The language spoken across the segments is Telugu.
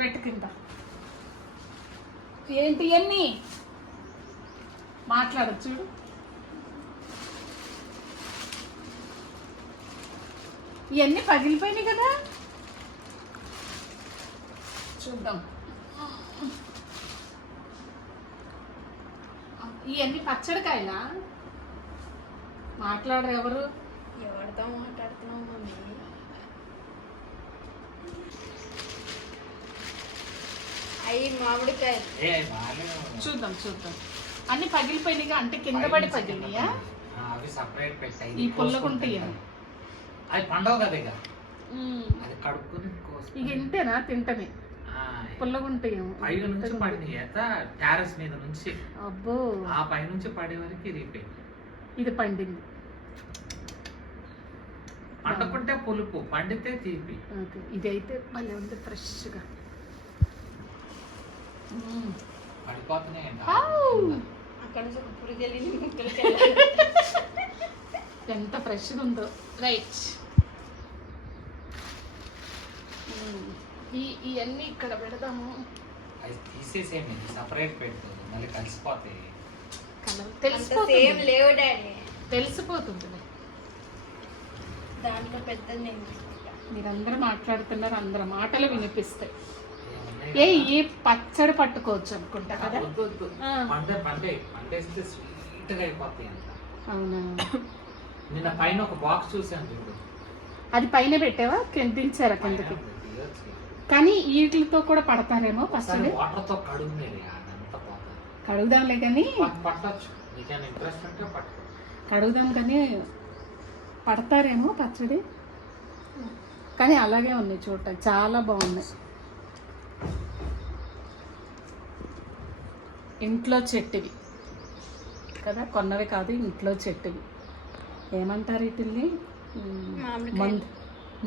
పెట్టు కింద. ఏంటి అన్నీ మాట్లాడచ్చు చూడు. ఇవన్నీ పగిలిపోయినాయి కదా, చూద్దాం. ఇవన్నీ పచ్చడికాయలా? మాట్లాడరు ఎవరు? ఎవరితో మాట్లాడుతున్నావు మమ్మీ? అయ్యి మామిడికాయలు. చూద్దాం చూద్దాం. అన్ని పగిలిపోయినాయిగా, అంటే కింద పడి పగిలినాయా? అవి సపరేట్ పెట్టాయి. ఈ పుల్లగుంటాయి అవి పండవు కదా, ఇక అది కడుక్కుని ఇక ఇంతేనా తింటమే? పుల్లగుంటాయి పై నుంచి పడినాయి టెర్రస్ మీద నుంచి. అబ్బో, ఆ పై నుంచి పడే వరకు ఇరిగిపోయింది. ఇది పండింది. పండుకుంటే పులుపు, పండితే తీపి. ఇది అయితే భలే ఉంది, ఫ్రెష్గా పడిపోతున్నాయండి. అక్కడ నుంచి ఒక పురుగు వెళ్ళింది, ఎంత ఫ్రెష్గా ఉందో. రైట్, ఇవన్నీ ఇక్కడ పెడదాము. అది తీసేసేయండి, సపరేట్ పెట్టు, మళ్ళీ కలిసిపోతాయి. సేమ్ లేవు డాడీ, తెలిసిపోతుంది. దాంట్లో పెద్దది నేను. మీరందరూ మాట్లాడుతున్నారు, అందరూ మాటలు వినిపిస్తాయి. ఈ పచ్చడి పట్టుకోవచ్చు అనుకుంటా కదా. పండేస్తే స్వీట్ గా అయిపోతాయి అంట. అవునా? నిన్న పైన ఒక బాక్స్ చూసాను చూడు, అది పైన పెట్టావా? దించారా కిందకి? కానీ వీటితో కూడా పడతారేమో పచ్చడి. వాటర్ తో కడుగునేది, అదంతా పోతుంది. కడుగుదాంలే కానీ పట్టచ్చు, నీకేమైనా ఇంట్రెస్ట్ ఉంటే పట్టుకో. కడుగుదాం కానీ పడతారేమో పచ్చడి. కానీ అలాగే ఉన్నాయి, చూడటానికి చాలా బాగున్నాయి. ఇంట్లో చెట్టువి కదా, కొన్నవి కాదు, ఇంట్లో చెట్టువి. ఏమంటారు వీటిల్ని?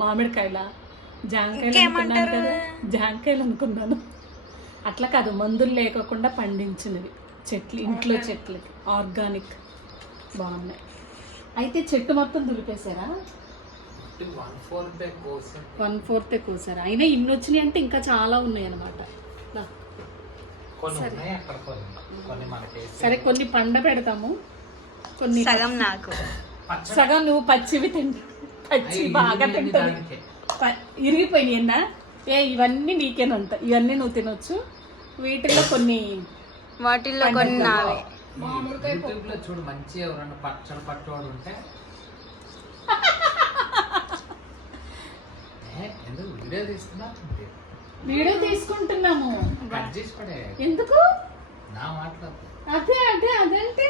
మామిడికాయల, జాంకాయలు అనుకున్నాను కదా, జాంకాయలు అనుకున్నాను. అట్లా కాదు, మందులు లేకుండా పండించినవి చెట్లు, ఇంట్లో చెట్లకి ఆర్గానిక్. బాగున్నాయి. అయితే చెట్టు మొత్తం దులిపేశారా? 1/4 కోసారా? అయినా ఇన్ని వచ్చినాయి అంటే ఇంకా చాలా ఉన్నాయి అన్నమాట. సరే, కొన్ని పండ పెడతాము, కొన్ని సగం నాకు, సగం నువ్వు పచ్చివి తింటా. పచ్చి బాగా తింటావు. ఇరిగిపోయినాయన్నా? ఇవన్నీ నీకేనంట, ఇవన్నీ నువ్వు తినొచ్చు. వీటిల్లో కొన్ని, వాటిల్లో కొన్ని నావే. చూడు, మంచి ఎవరన్నా పచ్చడి పట్టువాడు ఉంటే వీడియో తీసుకున్నా. వీడియో తీసుకుంటున్నాము. ఎందుకు? నా మాట్లాడు. అదే అదే అదంటే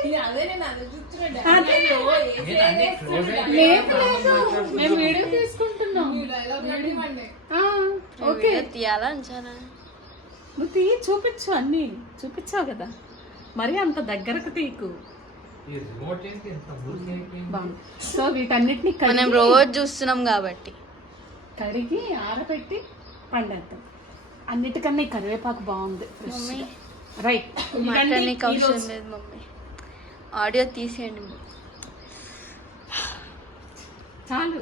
మేము వీడియో తీసుకుంటున్నాం. ఓకే, తీయాలా? నువ్వు తీయి, చూపించు, అన్ని చూపించావు కదా, మరి అంత దగ్గరకు తీకు. సో వీటన్నిటిని మనం రోజు చూస్తున్నాం కాబట్టి కడిగి ఆరబెట్టి పండేద్దాం. అన్నిటికన్నా ఈ కరివేపాకు బాగుంది. రైట్, అవసరం లేదు మమ్మీ, ఆడియో తీసేయండి చాలు.